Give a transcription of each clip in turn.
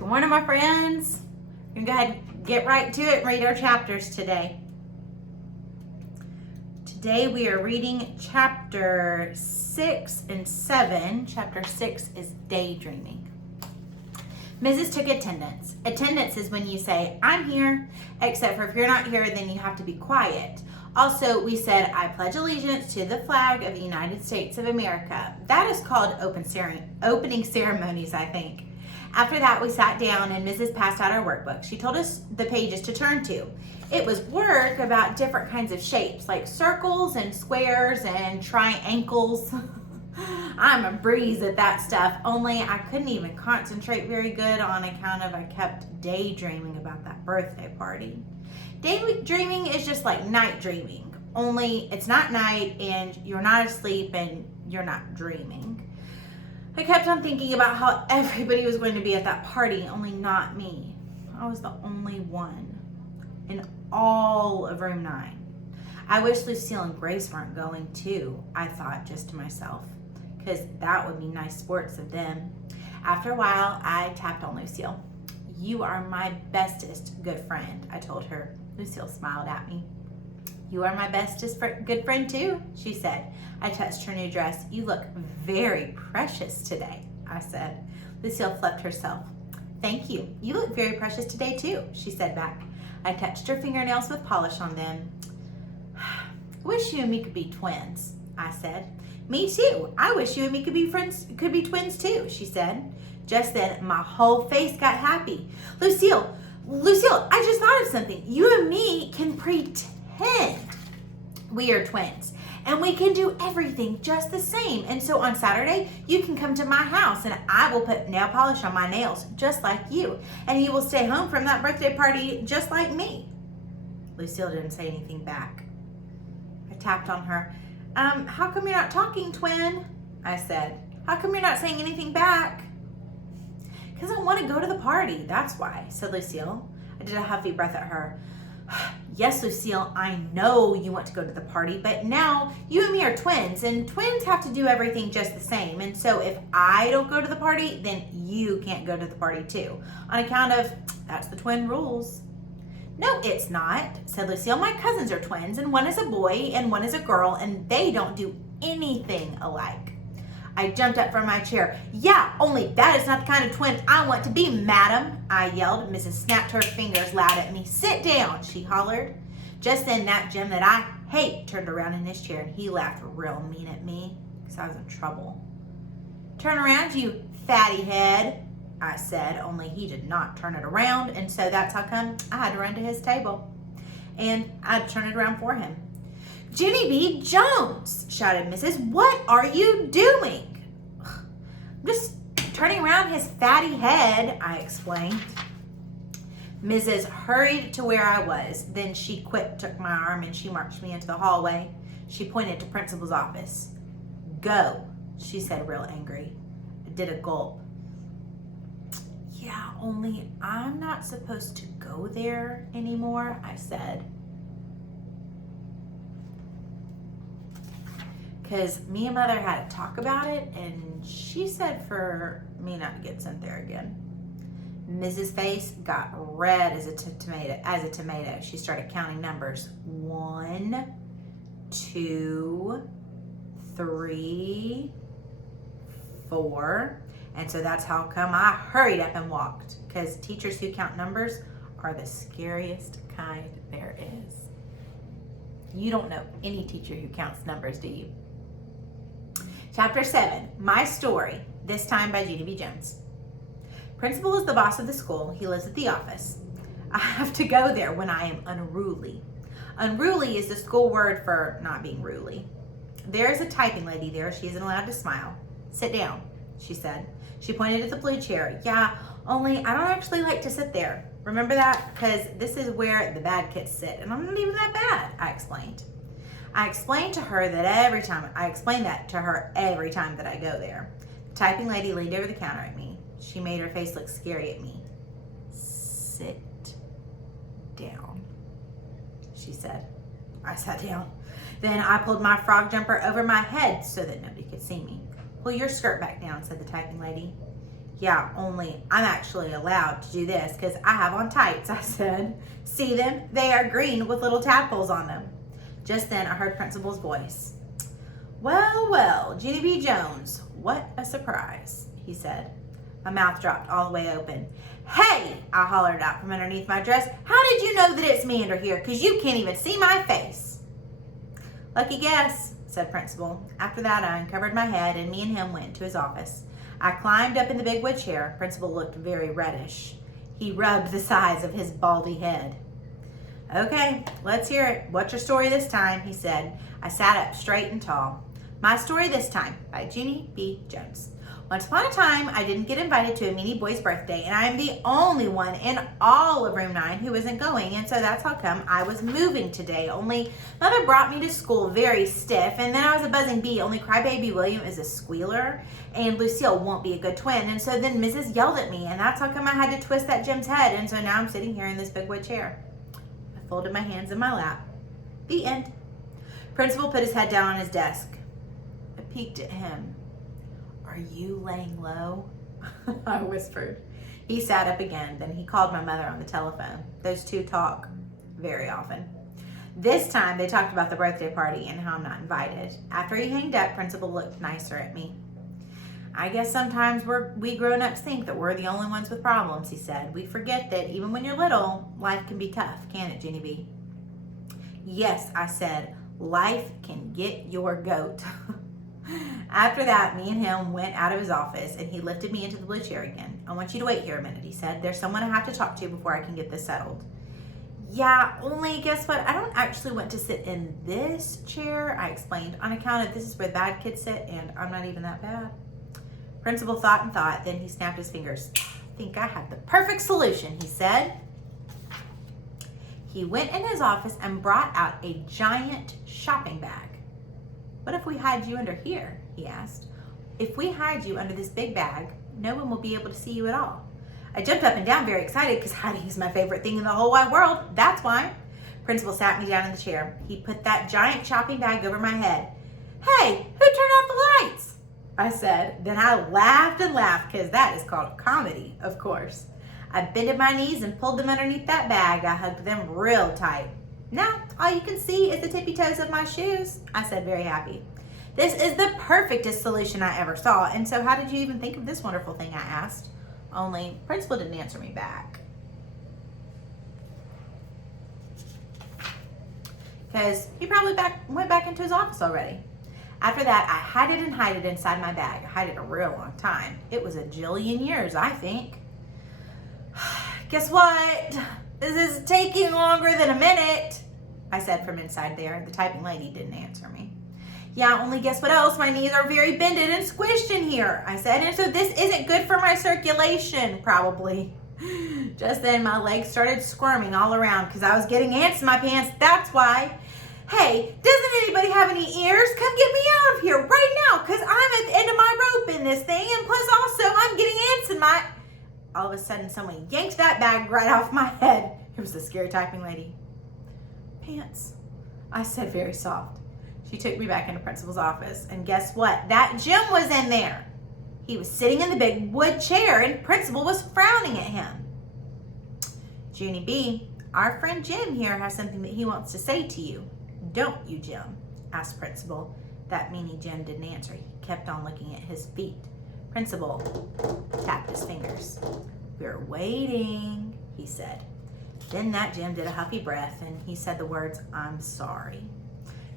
Good morning, my friends. We're going to go ahead and get right to it and read our chapters today. Today we are reading chapter 6 and 7. Chapter 6 is daydreaming. Mrs. took attendance. Attendance is when you say, I'm here, except for if you're not here, then you have to be quiet. Also, we said, I pledge allegiance to the flag of the United States of America. That is called opening ceremonies, I think. After that, we sat down and Mrs. passed out our workbook. She told us the pages to turn to. It was work about different kinds of shapes, like circles and squares and triangles. I'm a breeze at that stuff, only I couldn't even concentrate very good on account of I kept daydreaming about that birthday party. Daydreaming is just like night dreaming, only it's not night and you're not asleep and you're not dreaming. I kept on thinking about how everybody was going to be at that party, only not me. I was the only one in all of room 9. I wish Lucille and Grace weren't going too, I thought just to myself, because that would be nice sports of them. After a while, I tapped on Lucille. You are my bestest good friend, I told her. Lucille smiled at me. You are my bestest good friend too, she said. I touched her new dress. You look very precious today, I said. Lucille flipped herself. Thank you. You look very precious today too, she said back. I touched her fingernails with polish on them. Wish you and me could be twins, I said. Me too. I wish you and me could be twins too, she said. Just then, my whole face got happy. Lucille, I just thought of something. You and me can pretend we are twins. And we can do everything just the same. And so on Saturday, you can come to my house and I will put nail polish on my nails just like you. And you will stay home from that birthday party just like me. Lucille didn't say anything back. I tapped on her. How come you're not talking, twin? I said. How come you're not saying anything back? Because I want to go to the party, that's why, said Lucille. I did a huffy breath at her. Yes, Lucille, I know you want to go to the party, but now you and me are twins, and twins have to do everything just the same. And so if I don't go to the party, then you can't go to the party too, on account of that's the twin rules. No, it's not, said Lucille. My cousins are twins, and one is a boy and one is a girl, and they don't do anything alike. I jumped up from my chair. Yeah, only that is not the kind of twin I want to be, madam, I yelled. Mrs. snapped her fingers loud at me. Sit down, she hollered. Just then, that Jim that I hate turned around in his chair, and he laughed real mean at me because I was in trouble. Turn around, you fatty head, I said, only he did not turn it around, and so that's how come I had to run to his table, and I'd turn it around for him. Jenny B. Jones, shouted Mrs. What are you doing? I'm just turning around his fatty head, I explained. Mrs. hurried to where I was. Then she took my arm and she marched me into the hallway. She pointed to principal's office. Go, she said real angry. I did a gulp. Yeah, only I'm not supposed to go there anymore, I said. Because me and Mother had a talk about it, and she said for me not to get sent there again. Mrs. face got red as a tomato. She started counting numbers. 1, 2, 3, 4. And so that's how come I hurried up and walked. Because teachers who count numbers are the scariest kind there is. You don't know any teacher who counts numbers, do you? Chapter 7, My Story, this time by Jenny B. Jones. Principal is the boss of the school. He lives at the office. I have to go there when I am unruly. Unruly is the school word for not being ruly. There is a typing lady there. She isn't allowed to smile. Sit down, she said. She pointed at the blue chair. Yeah, only I don't actually like to sit there. Remember that? Because this is where the bad kids sit, and I'm not even that bad, I explained. I explained that to her every time that I go there. The typing lady leaned over the counter at me. She made her face look scary at me. Sit down, she said. I sat down. Then I pulled my frog jumper over my head so that nobody could see me. Pull your skirt back down, said the typing lady. Yeah, only I'm actually allowed to do this because I have on tights, I said. See them? They are green with little tadpoles on them. Just then I heard Principal's voice. Well, well, Jeannie B. Jones, what a surprise, he said. My mouth dropped all the way open. Hey, I hollered out from underneath my dress. How did you know that it's me under here? Because you can't even see my face. Lucky guess, said Principal. After that, I uncovered my head and me and him went to his office. I climbed up in the big wood chair. Principal looked very reddish. He rubbed the sides of his baldy head. Okay, let's hear it. What's your story this time? He said. I sat up straight and tall. My Story This Time by Jeannie B. Jones. Once upon a time, I didn't get invited to a meanie boy's birthday, and I am the only one in all of room 9 who isn't going, and so that's how come I was moving today. Only Mother brought me to school very stiff, and then I was a buzzing bee, only crybaby William is a squealer, and Lucille won't be a good twin, and so then Mrs. yelled at me, and that's how come I had to twist that Jim's head, and so now I'm sitting here in this big wood chair. I folded my hands in my lap. The end. Principal put his head down on his desk. I peeked at him. Are you laying low? I whispered. He sat up again. Then he called my mother on the telephone. Those two talk very often. This time they talked about the birthday party and how I'm not invited. After he hanged up, Principal looked nicer at me. I guess sometimes we grown-ups think that we're the only ones with problems, he said. We forget that even when you're little, life can be tough, can't it, Jeannie B? Yes, I said, life can get your goat. After that, me and him went out of his office and he lifted me into the blue chair again. I want you to wait here a minute, he said. There's someone I have to talk to before I can get this settled. Yeah, only guess what? I don't actually want to sit in this chair, I explained, on account of this is where the bad kids sit and I'm not even that bad. Principal thought and thought, then he snapped his fingers. I think I have the perfect solution, he said. He went in his office and brought out a giant shopping bag. What if we hide you under here? He asked. If we hide you under this big bag, no one will be able to see you at all. I jumped up and down very excited because hiding is my favorite thing in the whole wide world. That's why. Principal sat me down in the chair. He put that giant shopping bag over my head. Hey, who turned off the lights? I said. Then I laughed and laughed because that is called comedy, of course. I bended my knees and pulled them underneath that bag. I hugged them real tight. Now, all you can see is the tippy toes of my shoes, I said, very happy. This is the perfectest solution I ever saw, and so how did you even think of this wonderful thing, I asked. Only, Principal didn't answer me back. Because he probably went back into his office already. After that, I hid it inside my bag. I hid it a real long time. It was a jillion years, I think. Guess what? This is taking longer than a minute, I said from inside there. The typing lady didn't answer me. Yeah, only guess what else? My knees are very bended and squished in here, I said. And so this isn't good for my circulation, probably. Just then my legs started squirming all around because I was getting ants in my pants. That's why. Hey, doesn't anybody have any ears? Come get me out of here right now because I'm at the end of my rope in this thing. And plus also I'm getting ants in my... All of a sudden, someone yanked that bag right off my head. It was the scary typing lady. Pants, I said very soft. She took me back into Principal's office. And guess what? That Jim was in there. He was sitting in the big wood chair and Principal was frowning at him. Junie B., our friend Jim here has something that he wants to say to you. Don't you, Jim? Asked Principal. That meanie Jim didn't answer. He kept on looking at his feet. Principal tapped his fingers. We're waiting, he said. Then that Jim did a huffy breath and he said the words, I'm sorry.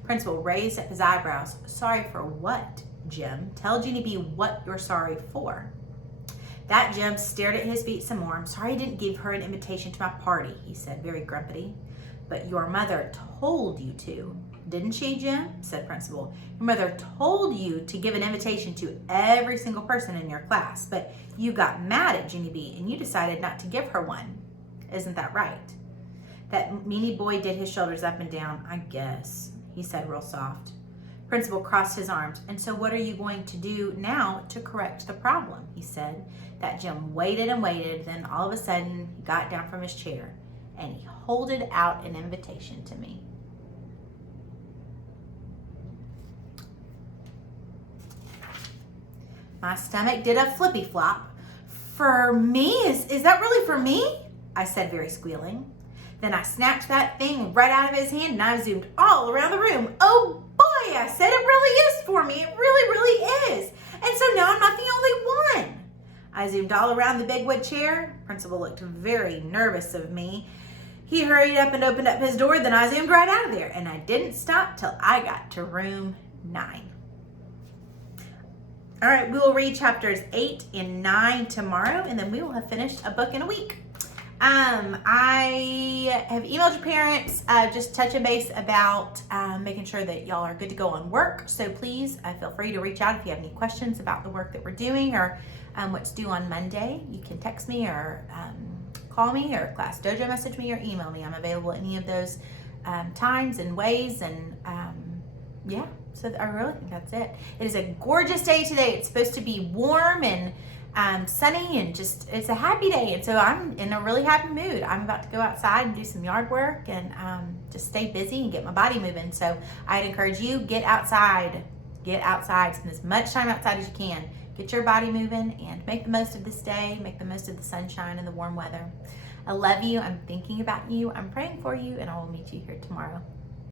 Principal raised up his eyebrows. Sorry for what, Jim? Tell Jeannie B what you're sorry for. That Jim stared at his feet some more. I'm sorry I didn't give her an invitation to my party, he said very grumpily. But your mother told you to. Didn't she, Jim? Said Principal. Your mother told you to give an invitation to every single person in your class, but you got mad at Jeannie B and you decided not to give her one. Isn't that right? That meanie boy did his shoulders up and down. I guess, he said real soft. Principal crossed his arms. And so what are you going to do now to correct the problem? He said. That Jim waited and waited. Then all of a sudden he got down from his chair and he holded out an invitation to me. My stomach did a flippy flop. For me? Is that really for me? I said, very squealing. Then I snatched that thing right out of his hand and I zoomed all around the room. Oh boy, I said, it really is for me. It really, really is. And so now I'm not the only one. I zoomed all around the big wood chair. Principal looked very nervous of me. He hurried up and opened up his door. Then I zoomed right out of there. And I didn't stop till I got to room 9. All right, we will read chapters 8 and 9 tomorrow, and then we will have finished a book in a week. I have emailed your parents, just touching base about making sure that y'all are good to go on work. So please feel free to reach out if you have any questions about the work that we're doing or what's due on Monday. You can text me or call me or Class Dojo message me or email me. I'm available any of those times and ways, and yeah. So I really think that's it. It is a gorgeous day today. It's supposed to be warm and sunny and just, it's a happy day. And so I'm in a really happy mood. I'm about to go outside and do some yard work and just stay busy and get my body moving. So I'd encourage you, get outside, spend as much time outside as you can. Get your body moving and make the most of this day, make the most of the sunshine and the warm weather. I love you. I'm thinking about you. I'm praying for you, and I will meet you here tomorrow.